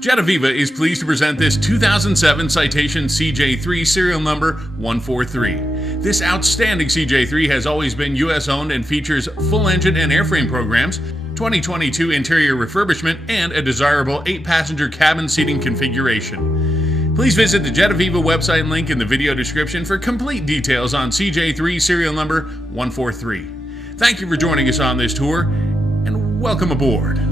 jetAVIVA is pleased to present this 2007 Citation CJ3 serial number 143. This outstanding CJ3 has always been US owned and features full engine and airframe programs, 2022 interior refurbishment, and a desirable 8-passenger cabin seating configuration. Please visit the jetAVIVA website link in the video description for complete details on CJ3 serial number 143. Thank you for joining us on this tour, and welcome aboard.